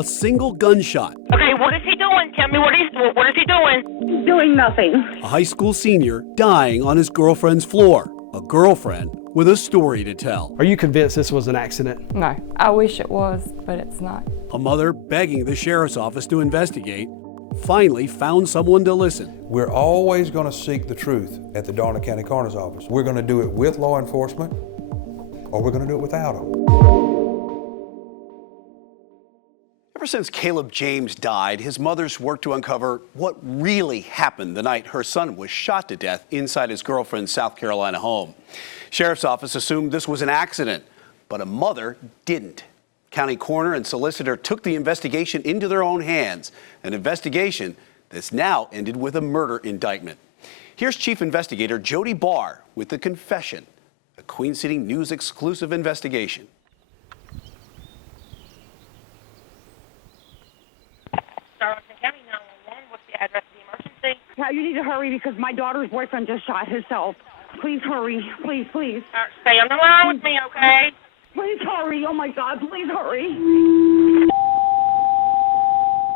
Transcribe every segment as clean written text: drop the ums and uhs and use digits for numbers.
a single gunshot. Okay, what is he doing? Tell me what is he doing? Doing nothing. A high school senior dying on his girlfriend's floor. A girlfriend with a story to tell. Are you convinced this was an accident? No, I wish it was, but it's not. A mother begging the sheriff's office to investigate finally found someone to listen. We're always going to seek the truth at the Darlington County Coroner's Office. We're going to do it with law enforcement, or we're going to do it without them. Ever since Caleb James died, his mother's worked to uncover what really happened the night her son was shot to death inside his girlfriend's South Carolina home. Sheriff's office assumed this was an accident, but a mother didn't. County coroner and solicitor took the investigation into their own hands, an investigation that's now ended with a murder indictment. Here's Chief Investigator Jody Barr with the confession, a Queen City News exclusive investigation. Darlington County 911, what's the address of the emergency? Yeah, you need to hurry because my daughter's boyfriend just shot himself. Please hurry. Please, please. Stay on the line with me, okay? Please hurry. Oh, my God. Please hurry.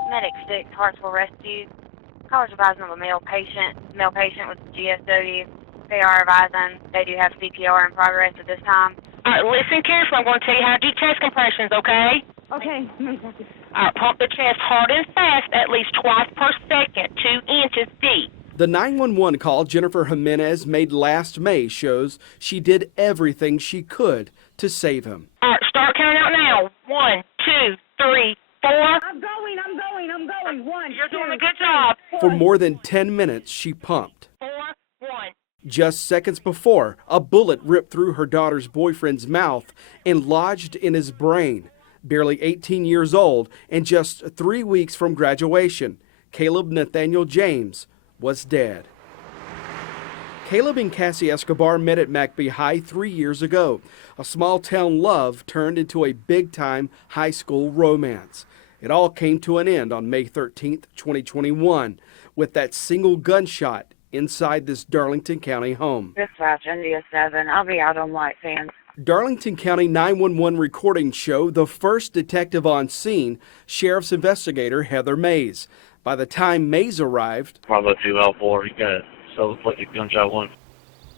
Medic 6, Hartsville Rescue. College advising of a male patient. Male patient with GSW. They are advising they do have CPR in progress at this time. All right, listen carefully. I'm going to tell you how to do chest compressions, okay? Okay. All right, pump the chest hard and fast, at least twice per second, 2 inches deep. The 911 call Jennifer Jimenez made last May shows she did everything she could to save him. All right, start counting out now. 1, 2, 3, 4. I'm going. 1, You're 2, doing a good job. For more than 10 minutes, she pumped. 4, 1. Just seconds before, a bullet ripped through her daughter's boyfriend's mouth and lodged in his brain. Barely 18 years old and just 3 weeks from graduation, Caleb Nathaniel James was dead. Caleb and Cassie Escobar met at McBee High 3 years ago. A small-town love turned into a big-time high school romance. It all came to an end on May 13th, 2021, with that single gunshot inside this Darlington County home. Dispatch, India 7. I'll be out on light fans. Darlington County 911 recordings show the first detective on scene, Sheriff's investigator Heather Mays. By the time Mays arrived, Bravo 2L4, you got a self-inflicted gunshot wound.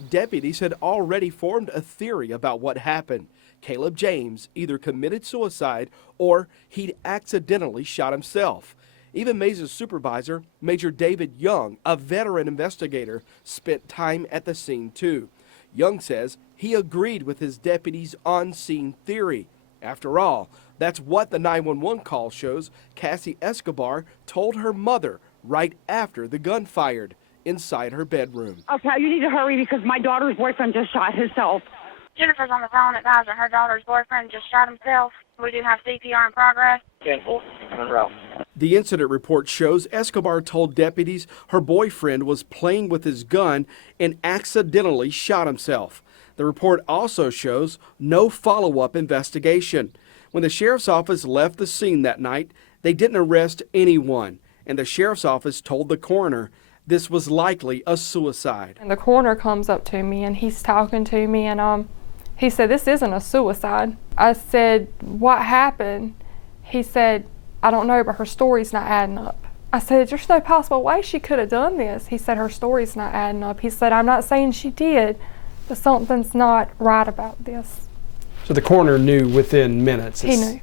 Deputies had already formed a theory about what happened. Caleb James either committed suicide or he'd accidentally shot himself. Even Mays' supervisor, Major David Young, a veteran investigator, spent time at the scene too. Young says he agreed with his deputies' on-scene theory. After all, that's what the 911 call shows Cassie Escobar told her mother right after the gun fired inside her bedroom. Okay, you need to hurry because my daughter's boyfriend just shot himself. Jennifer's on the phone advising her daughter's boyfriend just shot himself. We do have CPR in progress. 10-4, Monroe. The incident report shows Escobar told deputies her boyfriend was playing with his gun and accidentally shot himself. The report also shows no follow-up investigation. When the sheriff's office left the scene that night, they didn't arrest anyone, and the sheriff's office told the coroner this was likely a suicide. And the coroner comes up to me and he's talking to me and he said, "This isn't a suicide." I said, "What happened?" He said, "I don't know, but her story's not adding up." I said, "There's no possible way she could have done this." He said, "Her story's not adding up." He said, "I'm not saying she did, but something's not right about this." So the coroner knew within minutes. He knew.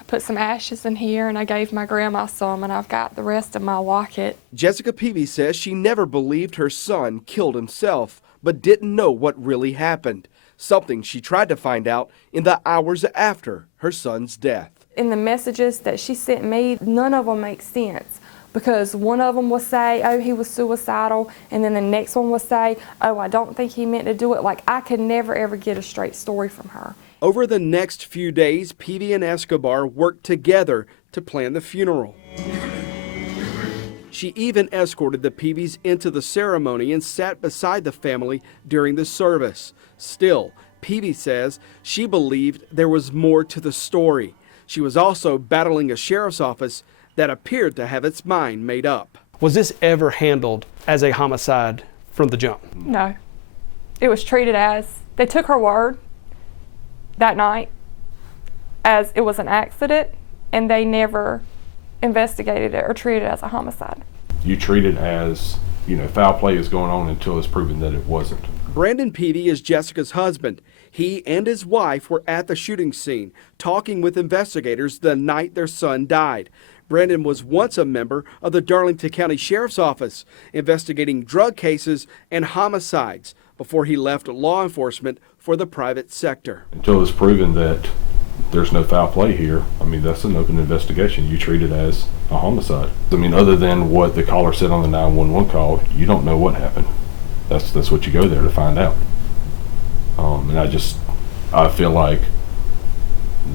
I put some ashes in here and I gave my grandma some and I've got the rest in my locket. Jessica Peavy says she never believed her son killed himself, but didn't know what really happened. Something she tried to find out in the hours after her son's death. In the messages that she sent me, none of them make sense because one of them will say, "Oh, he was suicidal," and then the next one will say, "Oh, I don't think he meant to do it." Like, I could never ever get a straight story from her. Over the next few days, Peavy and Escobar worked together to plan the funeral. She even escorted the Peavys into the ceremony and sat beside the family during the service. Still, Peavy says she believed there was more to the story. She was also battling a sheriff's office that appeared to have its mind made up. Was this ever handled as a homicide from the jump? No. It was treated as, they took her word that night as it was an accident, and they never investigated it or treated it as a homicide. You treat it as, foul play is going on until it's proven that it wasn't. Brandon Peavy is Jessica's husband. He and his wife were at the shooting scene, talking with investigators the night their son died. Brandon was once a member of the Darlington County Sheriff's Office, investigating drug cases and homicides before he left law enforcement for the private sector. Until it's proven that there's no foul play here, that's an open investigation. You treat it as a homicide. Other than what the caller said on the 911 call, you don't know what happened. That's what you go there to find out. And I feel like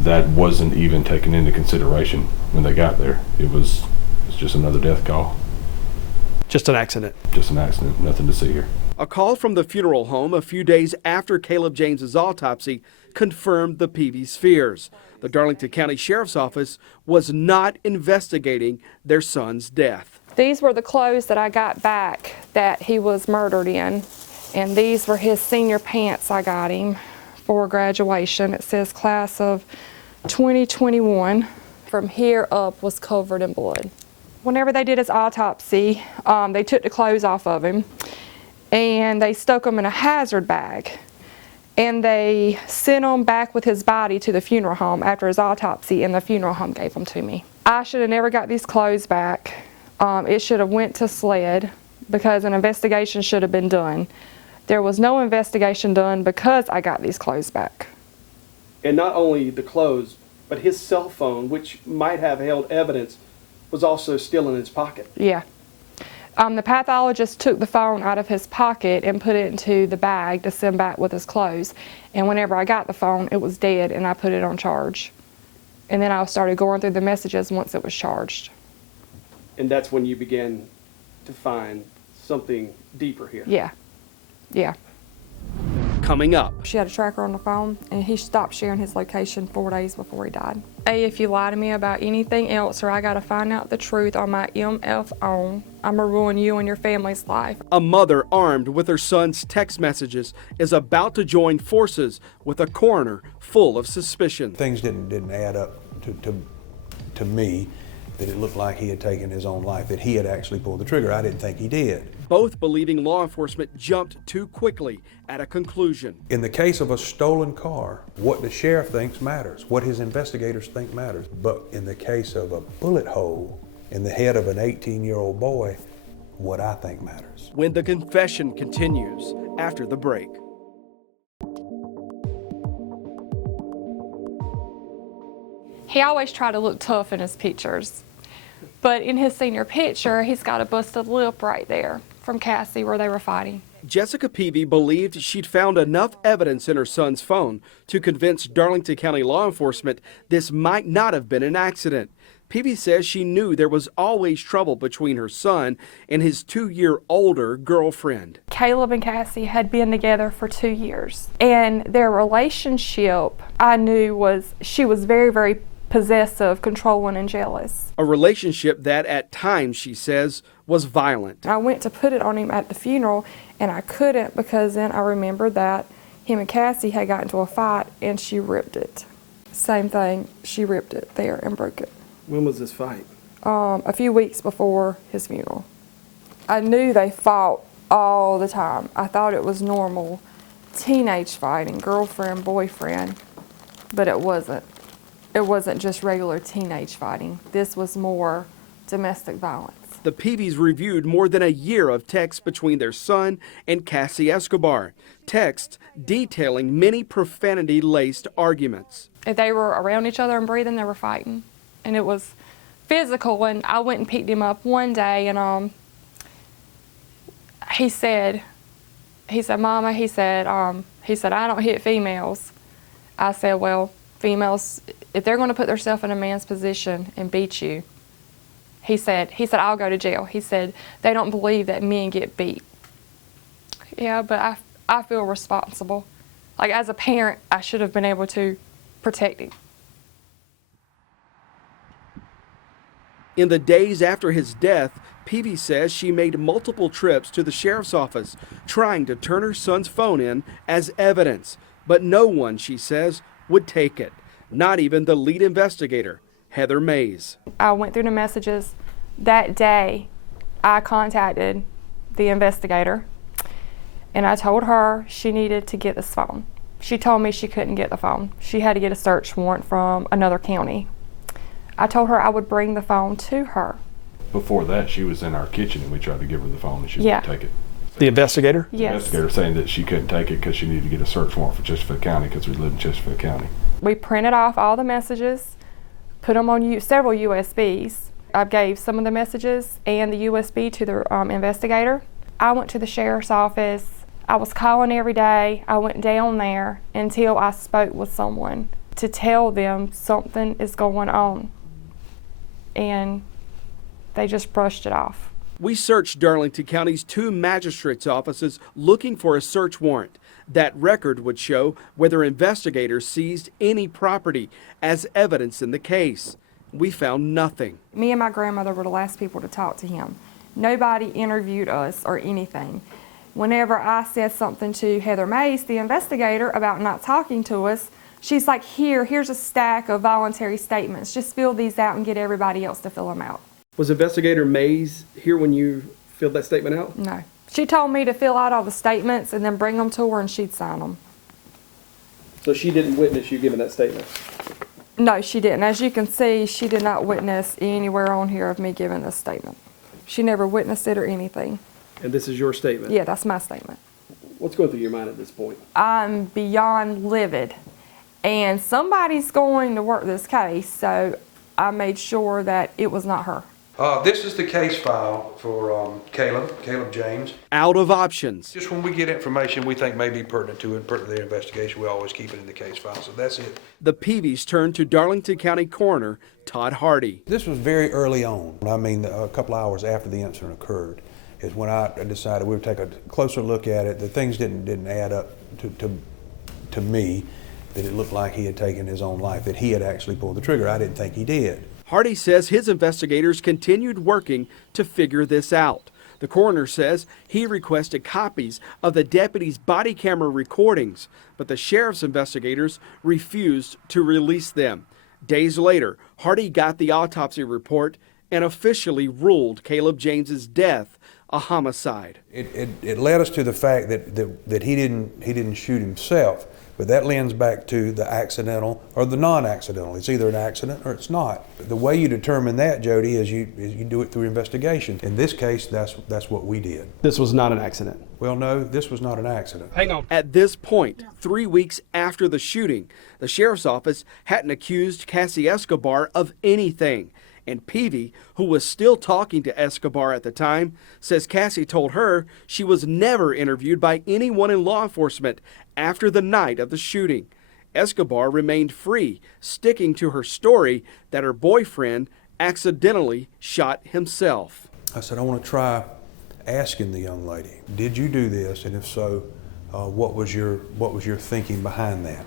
that wasn't even taken into consideration when they got there. It's just another death call. Just an accident. Just an accident, nothing to see here. A call from the funeral home a few days after Caleb James's autopsy confirmed the Peavy's fears. The Darlington County Sheriff's Office was not investigating their son's death. These were the clothes that I got back that he was murdered in, and these were his senior pants I got him for graduation. It says class of 2021. From here up was covered in blood. Whenever they did his autopsy, they took the clothes off of him and they stuck them in a hazard bag, and they sent him back with his body to the funeral home after his autopsy, and the funeral home gave them to me. I should have never got these clothes back. It should have went to SLED because an investigation should have been done. There was no investigation done because I got these clothes back. And not only the clothes, but his cell phone, which might have held evidence, was also still in his pocket. Yeah. The pathologist took the phone out of his pocket and put it into the bag to send back with his clothes. And whenever I got the phone, it was dead, and I put it on charge. And then I started going through the messages once it was charged. And that's when you began to find something deeper here. Yeah. Yeah. Coming up. She had a tracker on the phone, and he stopped sharing his location 4 days before he died. Hey, if you lie to me about anything else, or I gotta find out the truth on my MF own, I'ma ruin you and your family's life. A mother armed with her son's text messages is about to join forces with a coroner full of suspicion. Things didn't add up to me, that it looked like he had taken his own life, that he had actually pulled the trigger. I didn't think he did. Both believing law enforcement jumped too quickly at a conclusion. In the case of a stolen car, what the sheriff thinks matters, what his investigators think matters. But in the case of a bullet hole in the head of an 18-year-old boy, what I think matters. When the confession continues after the break. He always tried to look tough in his pictures, but in his senior picture, he's got a busted lip right there from Cassie where they were fighting. Jessica Peavy believed she'd found enough evidence in her son's phone to convince Darlington County law enforcement this might not have been an accident. Peavy says she knew there was always trouble between her son and his 2-year-older girlfriend. Caleb and Cassie had been together for 2 years, and their relationship, I knew, she was very, very possessive, controlling, and jealous. A relationship that at times, she says, was violent. I went to put it on him at the funeral, and I couldn't because then I remembered that him and Cassie had gotten into a fight and she ripped it. Same thing, she ripped it there and broke it. When was this fight? A few weeks before his funeral. I knew they fought all the time. I thought it was normal teenage fighting, girlfriend, boyfriend, but it wasn't. It wasn't just regular teenage fighting. This was more domestic violence. The Peavys reviewed more than a year of texts between their son and Cassie Escobar, texts detailing many profanity-laced arguments. If they were around each other and breathing, they were fighting. And it was physical, and I went and picked him up one day, and he said, Mama, he said, I don't hit females. I said, well, females, if they're going to put themselves in a man's position and beat you, he said, I'll go to jail. He said, they don't believe that men get beat. Yeah, but I feel responsible. Like, as a parent, I should have been able to protect him. In the days after his death, Peavy says she made multiple trips to the sheriff's office trying to turn her son's phone in as evidence, but no one, she says, would take it, not even the lead investigator, Heather Mays. I went through the messages. That day, I contacted the investigator, and I told her she needed to get this phone. She told me she couldn't get the phone. She had to get a search warrant from another county. I told her I would bring the phone to her. Before that, she was in our kitchen and we tried to give her the phone and she wouldn't take it. The investigator? The Yes. investigator saying that she couldn't take it because she needed to get a search warrant for Chesterfield County because we live in Chesterfield County. We printed off all the messages, put them on several USBs. I gave some of the messages and the USB to the investigator. I went to the sheriff's office. I was calling every day. I went down there until I spoke with someone to tell them something is going on. And they just brushed it off. We searched Darlington County's 2 magistrates' offices looking for a search warrant. That record would show whether investigators seized any property as evidence in the case. We found nothing. Me and my grandmother were the last people to talk to him. Nobody interviewed us or anything. Whenever I said something to Heather Mays, the investigator, about not talking to us, she's like, here's a stack of voluntary statements. Just fill these out and get everybody else to fill them out. Was Investigator Mays here when you filled that statement out? No. She told me to fill out all the statements and then bring them to her and she'd sign them. So she didn't witness you giving that statement? No, she didn't. As you can see, she did not witness anywhere on here of me giving this statement. She never witnessed it or anything. And this is your statement? Yeah, that's my statement. What's going through your mind at this point? I'm beyond livid. And somebody's going to work this case, so I made sure that it was not her. This is the case file for Caleb James. Out of options. Just when we get information we think may be pertinent to the investigation, we always keep it in the case file. So that's it. The Peavies turned to Darlington County coroner Todd Hardy. This was very early on. I mean, a couple hours after the incident occurred is when I decided we would take a closer look at it. The things didn't add up to me, that it looked like he had taken his own life, that he had actually pulled the trigger. I didn't think he did. Hardy says his investigators continued working to figure this out. The coroner says he requested copies of the deputy's body camera recordings, but the sheriff's investigators refused to release them. Days later, Hardy got the autopsy report and officially ruled Caleb James's death a homicide. It led us to the fact that he didn't shoot himself, but that lends back to the accidental or the non-accidental. It's either an accident or it's not. The way you determine that, Jody, is you do it through investigation. In this case, that's what we did. This was not an accident. Well, no, this was not an accident. Hang on. At this point, 3 weeks after the shooting, the sheriff's office hadn't accused Cassie Escobar of anything. And Peavy, who was still talking to Escobar at the time, says Cassie told her she was never interviewed by anyone in law enforcement after the night of the shooting. Escobar remained free, sticking to her story that her boyfriend accidentally shot himself. I said, I want to try asking the young lady, did you do this? And if so, what was your thinking behind that?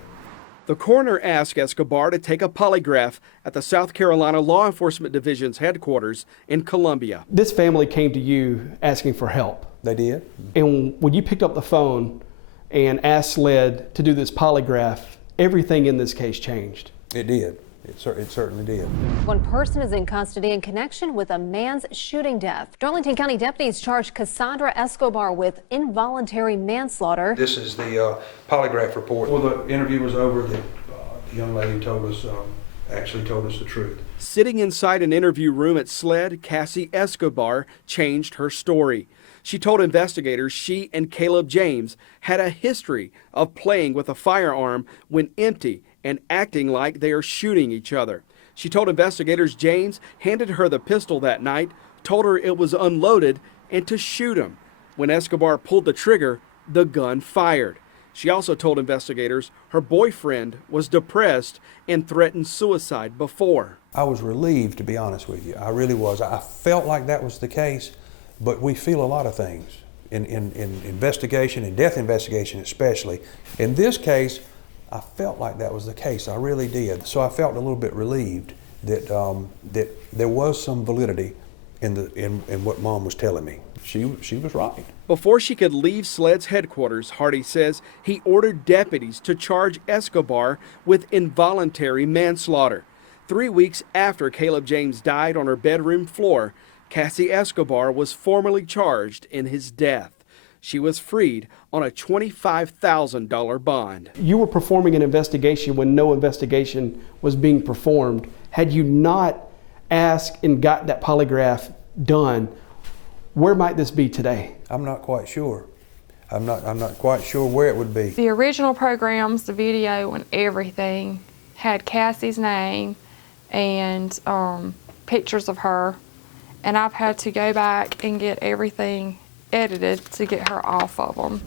The coroner asked Escobar to take a polygraph at the South Carolina Law Enforcement Division's headquarters in Columbia. This family came to you asking for help. They did. And when you picked up the phone and asked SLED to do this polygraph, everything in this case changed. It did. It certainly did. One person is in custody in connection with a man's shooting death. Darlington County deputies charged Cassandra Escobar with involuntary manslaughter. This is the polygraph report. Well, the interview was over. The young lady actually told us the truth. Sitting inside an interview room at SLED, Cassie Escobar changed her story. She told investigators she and Caleb James had a history of playing with a firearm when empty and acting like they are shooting each other. She told investigators James handed her the pistol that night, told her it was unloaded, and to shoot him. When Escobar pulled the trigger, the gun fired. She also told investigators her boyfriend was depressed and threatened suicide before. I was relieved, to be honest with you. I really was. I felt like that was the case, but we feel a lot of things in investigation, in death investigation especially. In this case, I felt like that was the case. I really did. So I felt a little bit relieved that that there was some validity in what Mom was telling me. She was right. Before she could leave SLED's headquarters, Hardy says he ordered deputies to charge Escobar with involuntary manslaughter. 3 weeks after Caleb James died on her bedroom floor, Cassie Escobar was formally charged in his death. She was freed on a $25,000 bond. You were performing an investigation when no investigation was being performed. Had you not asked and got that polygraph done, where might this be today? I'm not quite sure. I'm not quite sure where it would be. The original programs, the video and everything, had Cassie's name and pictures of her, and I've had to go back and get everything edited to get her off of them.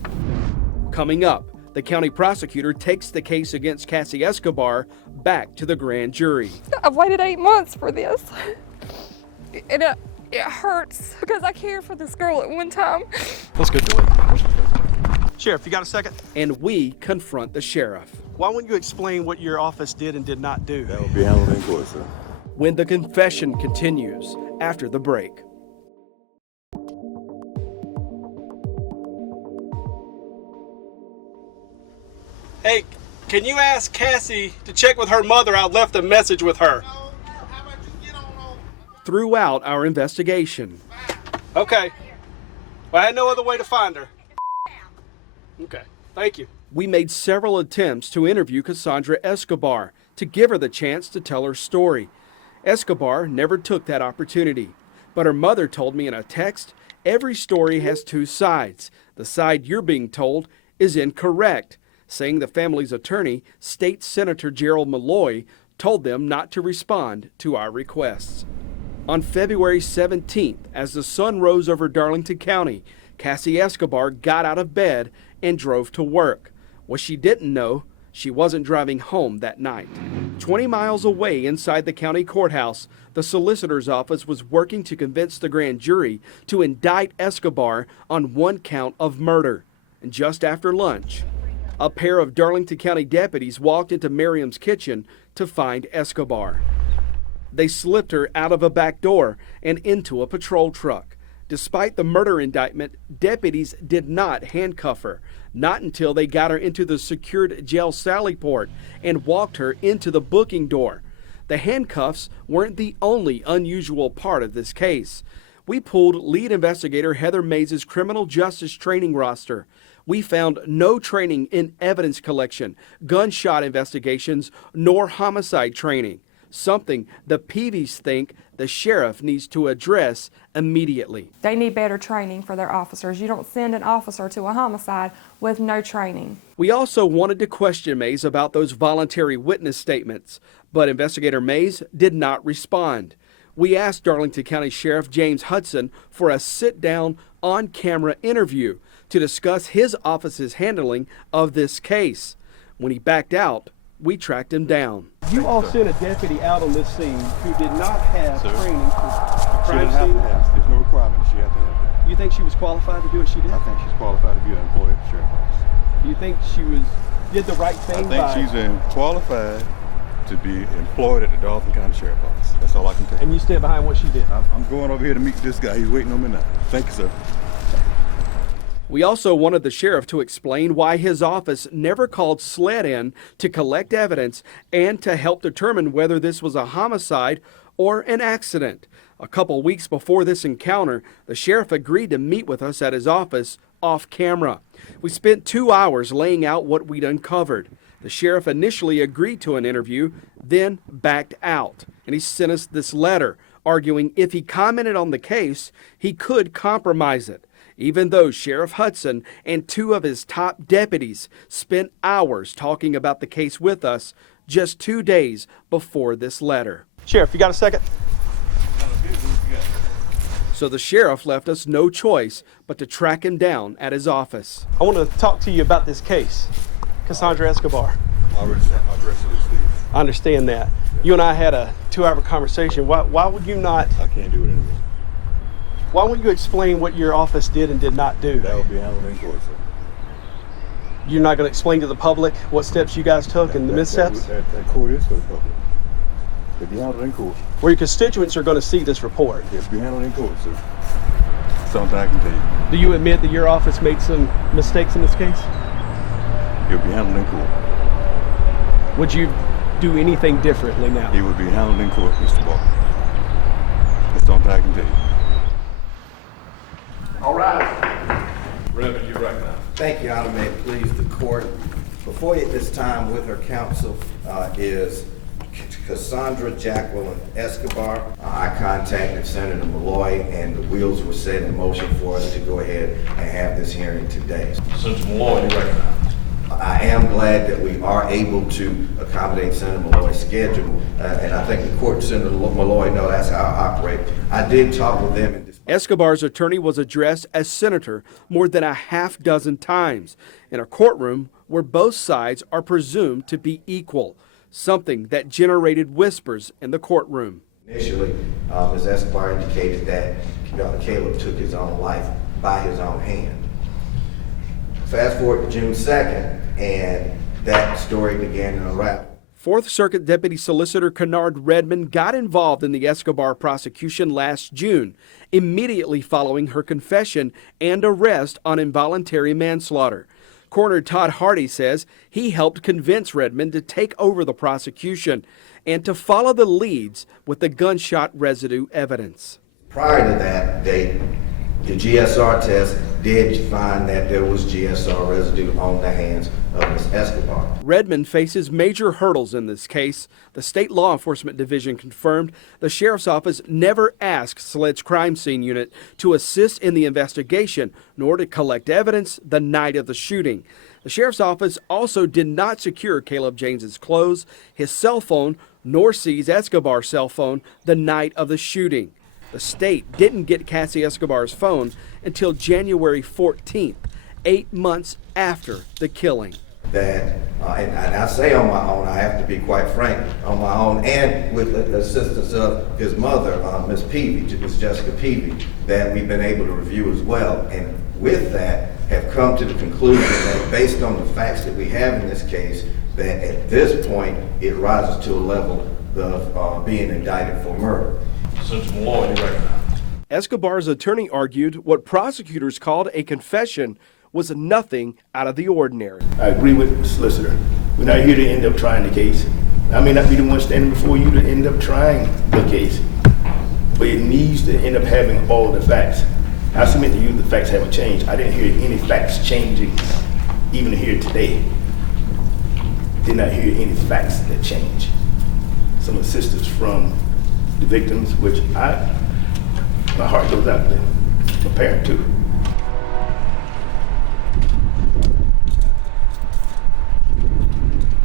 Coming up, the county prosecutor takes the case against Cassie Escobar back to the grand jury. I've waited 8 months for this, and it hurts because I cared for this girl at one time. Let's go do it. Sheriff, you got a second? And we confront the sheriff. Why wouldn't you explain what your office did and did not do? That would be handled in court, sir. When the confession continues after the break. Hey, can you ask Cassie to check with her mother? I left a message with her. Throughout our investigation. Okay. Well, I had no other way to find her. Okay, thank you. We made several attempts to interview Cassandra Escobar to give her the chance to tell her story. Escobar never took that opportunity, but her mother told me in a text, every story has two sides. The side you're being told is incorrect, saying the family's attorney, State Senator Gerald Malloy, told them not to respond to our requests. On February 17th, as the sun rose over Darlington County, Cassie Escobar got out of bed and drove to work. What she didn't know, she wasn't driving home that night. 20 miles away inside the county courthouse, the solicitor's office was working to convince the grand jury to indict Escobar on one count of murder. And just after lunch, a pair of Darlington County deputies walked into Miriam's kitchen to find Escobar. They slipped her out of a back door and into a patrol truck. Despite the murder indictment, deputies did not handcuff her, not until they got her into the secured jail sally port and walked her into the booking door. The handcuffs weren't the only unusual part of this case. We pulled lead investigator Heather Mays' criminal justice training roster. We found no training in evidence collection, gunshot investigations, nor homicide training. Something the Peavies think the sheriff needs to address immediately. They need better training for their officers. You don't send an officer to a homicide with no training. We also wanted to question Mays about those voluntary witness statements, but investigator Mays did not respond. We asked Darlington County Sheriff James Hudson for a sit-down, on-camera interview to discuss his office's handling of this case. When he backed out, we tracked him down. You all sent a deputy out on this scene who did not have training for crime She scene. didn't have to have. There's no requirement that she had to have that. You think she was qualified to do what she did? I think she's qualified to be an employee at the sheriff's office. You think she did the right thing? I think she's qualified to be employed at the Darlington County Sheriff's Office. That's all I can tell you. And you stand behind what she did? I'm going over here to meet this guy. He's waiting on me now. Thank you, sir. We also wanted the sheriff to explain why his office never called SLED in to collect evidence and to help determine whether this was a homicide or an accident. A couple weeks before this encounter, the sheriff agreed to meet with us at his office off camera. We spent 2 hours laying out what we'd uncovered. The sheriff initially agreed to an interview, then backed out, and he sent us this letter arguing if he commented on the case, he could compromise it. Even though Sheriff Hudson and 2 of his top deputies spent hours talking about the case with us just 2 days before this letter. Sheriff, you got a second? So the sheriff left us no choice but to track him down at his office. I want to talk to you about this case, Cassandra Escobar. I already sent my address to this Steve. I understand that. You and I had a 2-hour conversation. Why would you not? I can't do it anymore. Why wouldn't you explain what your office did and did not do? That would be handled in court, sir. You're not going to explain to the public what steps you guys took and the missteps? That court is for the public. It'll be handled in court. Where your constituents are going to see this report. It'll be handled in court, sir. Something I can tell you. Do you admit that your office made some mistakes in this case? It'll be handled in court. Would you do anything differently now? He would be handled in court, Mr. Barr. That's the only thing I can tell you. All right. Reverend, you recognize. Thank you, Honor. May it please the court. Before you at this time with her counsel is Cassandra Jacqueline Escobar. I contacted Senator Malloy and the wheels were set in motion for us to go ahead and have this hearing today. Senator Malloy, you recognize. I am glad that we are able to accommodate Senator Malloy's schedule, and I think the court, Senator Malloy, know that's how I operate. I did talk with them. Escobar's attorney was addressed as senator more than a half dozen times in a courtroom where both sides are presumed to be equal, something that generated whispers in the courtroom. Initially, Ms. Escobar indicated that Caleb took his own life by his own hand. Fast forward to June 2nd, and that story began to unravel. Fourth Circuit Deputy Solicitor Kennard Redmond got involved in the Escobar prosecution last June, immediately following her confession and arrest on involuntary manslaughter. Coroner Todd Hardy says he helped convince Redmond to take over the prosecution and to follow the leads with the gunshot residue evidence. Prior to that date, the GSR test did find that there was GSR residue on the hands of Ms. Escobar. Redmond faces major hurdles in this case. The State Law Enforcement Division confirmed the Sheriff's Office never asked SLED's crime scene unit to assist in the investigation nor to collect evidence the night of the shooting. The Sheriff's Office also did not secure Caleb James's clothes, his cell phone, nor seize Escobar's cell phone the night of the shooting. The state didn't get Cassie Escobar's phone until January 14th, 8 months after the killing. That, and I say on my own, I have to be quite frank, on my own and with the assistance of his mother, Ms. Peavy, Ms. Jessica Peavy, that we've been able to review as well. And with that, have come to the conclusion that based on the facts that we have in this case, that at this point, it rises to a level of being indicted for murder. Senator Malloy, you recognize. Escobar's attorney argued what prosecutors called a confession was nothing out of the ordinary. I agree with the solicitor. We're not here to end up trying the case. I may not be the one standing before you to end up trying the case, but it needs to end up having all the facts. I submit to you the facts haven't changed. I didn't hear any facts changing even here today. Did not hear any facts that change. Some assistance from the victims, which my heart goes out to a parent too.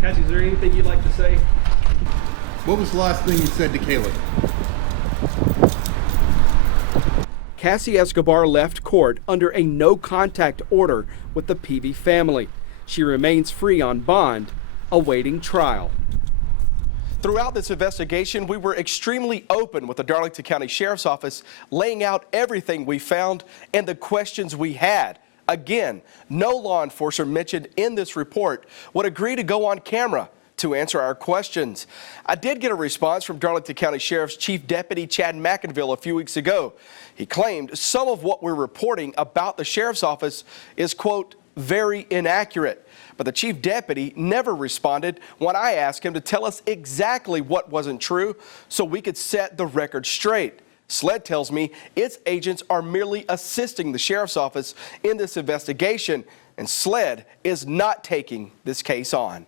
Cassie, is there anything you'd like to say? What was the last thing you said to Caleb? Cassie Escobar left court under a no-contact order with the Peavy family. She remains free on bond, awaiting trial. Throughout this investigation, we were extremely open with the Darlington County Sheriff's Office, laying out everything we found and the questions we had. Again, no law enforcer mentioned in this report would agree to go on camera to answer our questions. I did get a response from Darlington County Sheriff's Chief Deputy Chad McInville a few weeks ago. He claimed some of what we're reporting about the Sheriff's Office is, quote, very inaccurate. But the Chief Deputy never responded when I asked him to tell us exactly what wasn't true so we could set the record straight. SLED tells me its agents are merely assisting the Sheriff's Office in this investigation, and SLED is not taking this case on.